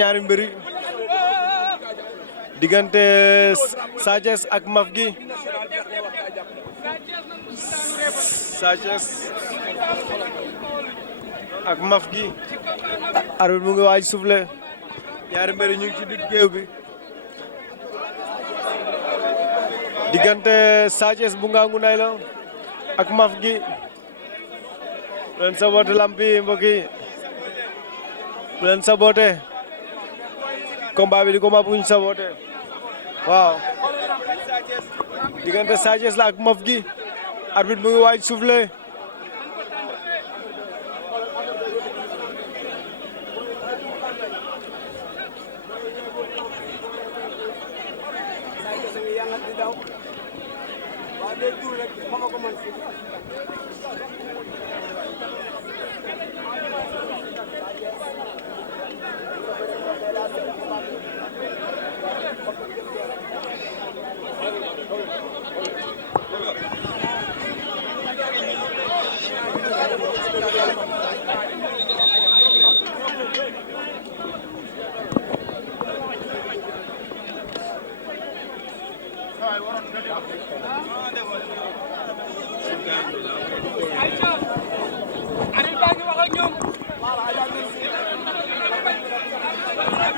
ñaari mbëri diggante Sa Thiès ak Maf gi Sa Thiès ak Maf gi arbitre mu ngi waaj soufflé ñaari mbëri ñu ngi ci digg géew bi diggante Sa Thiès bu Ngangu Nay la ak Maf gi leen saboté lampi mbokk yi leen saboté combat bi di combat bu ñu saboté waaw diggante Sa Thiès la ak Maf gi arbitre mu ngi waaj soufflé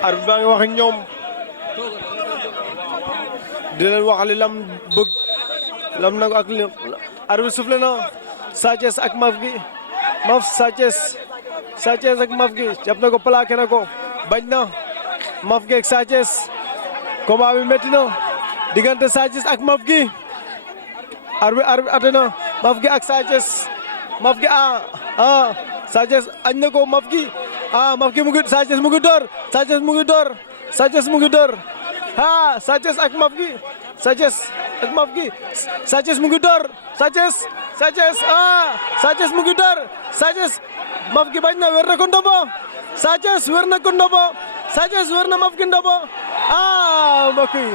arbitre baa ngi wax ak ñoom di leen wax li lam bëgg lam nag ak li arbitre soufflé na Sa Thiès ak Maf gi Sa Thiès ak Maf gi jàpp na ko plaqué na ko bañ na Maf gi ak Sa Thiès combat bi métti na diggante Sa Thiès ak Maf gi arbitre ate na Maf gi ak Sa Thiès Maf gi Sa Thiès añ na ko Maf gi Maf gi mu ngi Sa Thiès mu ngi door Sa Thiès mu ngi door Sa Thiès mu ngi door Sa Thiès ak Maf gi Sa Thiès ak Maf gi Sa Thiès mu ngi door Sa Thiès Sa Thiès mu ngi door Sa Thiès Maf gi bañ na wer na ko ndombo Sa Thiès wer na ko ndombo Sa Thiès wer na Maf gi ndombo mbokk yi